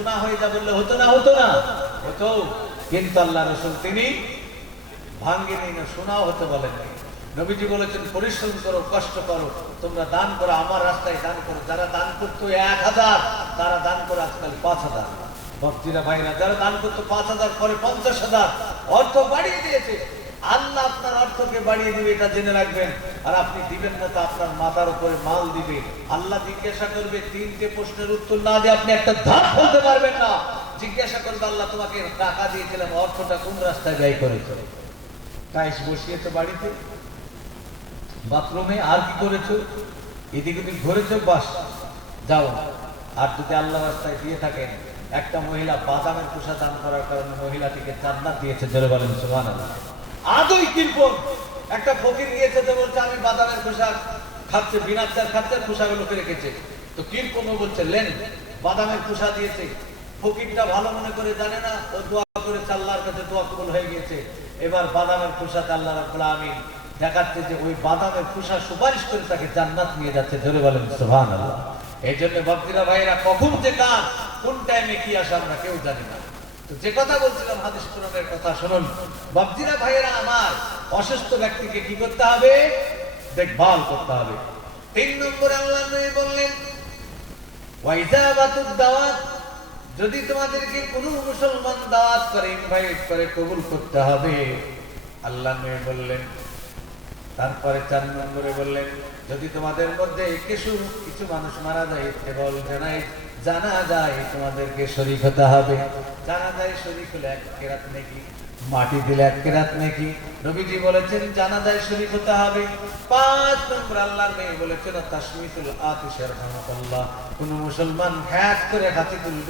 শোনা হয়ে যাবে বললে হতো না? হতো না? হতো। কিন্তু আল্লাহ রাসূল তিনি ভাঙ্গেনি না, শোনাও হতে বলেননি। নবীজি বলেছেন পরিশ্রম করো, কষ্ট করো, তোমরা দান করো, আমার রাস্তায় দান করো। যারা দান করতো 1000 তারা দান করে আজকাল 5000। ভক্তিরা ভাইরা, যারা দান করতো 5000 পরে 50000 অর্থ বাড়িয়ে দিয়েছে। আল্লাহ আপনার অর্থকে বাড়িয়ে দিবে, এটা জেনে রাখবেন। আর আপনি দিবেন না তো আপনার মাথার উপরে মাল দিবে। আল্লাহ জিজ্ঞাসা করবে, 3টে প্রশ্নের উত্তর না দিয়ে আপনি একটা ধাপ ফেলতে পারবেন না। জিজ্ঞাসা করবে, আল্লাহ তোমাকে টাকা দিয়েছিলাম, অর্থটা কোন রাস্তায় ব্যয় করেছো? টাইস বসিয়েছো বাড়িতে, বাথরুমে, আর কি করেছো? এদিক ওদিক ঘুরেছো, বাস যাও। আর যদি আল্লাহ রাস্তায় দিয়ে থাকেন, একটা মহিলা বাদামের খোসা দান করার কারণে মহিলাটিকে জান্নাত দিয়েছে, জোরে বলেন সুবহানাল্লাহ। আদই কিরকম একটা ফকির নিয়েছে তো বলছে আমি বাদামের খোসা খাচ্ছে, বিনা চার খাচ্ছে, খোসাগুলোকে রেখেছে। তো কিরকম বলছে লেন, বাদামের খোসা দিয়েছে। ফকিরটা ভালো মনে করে জানে না, ও দোয়া করেছে, আল্লাহর কাছে দোয়া কবুল হয়ে গিয়েছে। এবার বাদামের খোসাতে আল্লাহ রাব্বুল আমিন দেখাচ্ছে যে ওই বাদামের খোসা সুপারিশ করে তাকে জান্নাত নিয়ে যাচ্ছে, জোরে বলেন সুবহানাল্লাহ। এই জন্য ভক্তিরা ভাইরা, কখন যে কাজ, কোন টাইমে কি আসে আমরা কেউ জানি না। তো যে কথা বলছিলাম হাদিস কোরআনের কথা শুনুন ভক্তিরা ভাইরা আমার, অসুস্থ ব্যক্তিকে কি করতে হবে? দেখভাল করতে হবে। 3 নম্বরে আল্লাহ নবী বললেন ওয়াইজাবাতুদ দাওয়াত, যদি তোমাদেরকে কোনো মুসলমান দাওয়াত করে, ইনভাইট করে, কবুল করতে হবে। আল্লাহ নবী বললেন, তারপরে 4 নম্বরে বললেন যদি তোমাদের মধ্যে কিছু মানুষ মারা যায়, কেবল জানা যায় তোমাদেরকে শরীক হতে হবে। জানা যায় শরীক হলে 1 কেরাত নেকি, মাটি দিলে 1 কেরাত নেকি। নবীজি বলেছেন জানা যায় শরীক হতে হবে। 5 নম্বর আল্লাহর নবী বলেছেন তাসমিতুল আতিশ, রাহমাতুল্লাহ, কোন মুসলমান হ্যাত করে হাতে তুলবে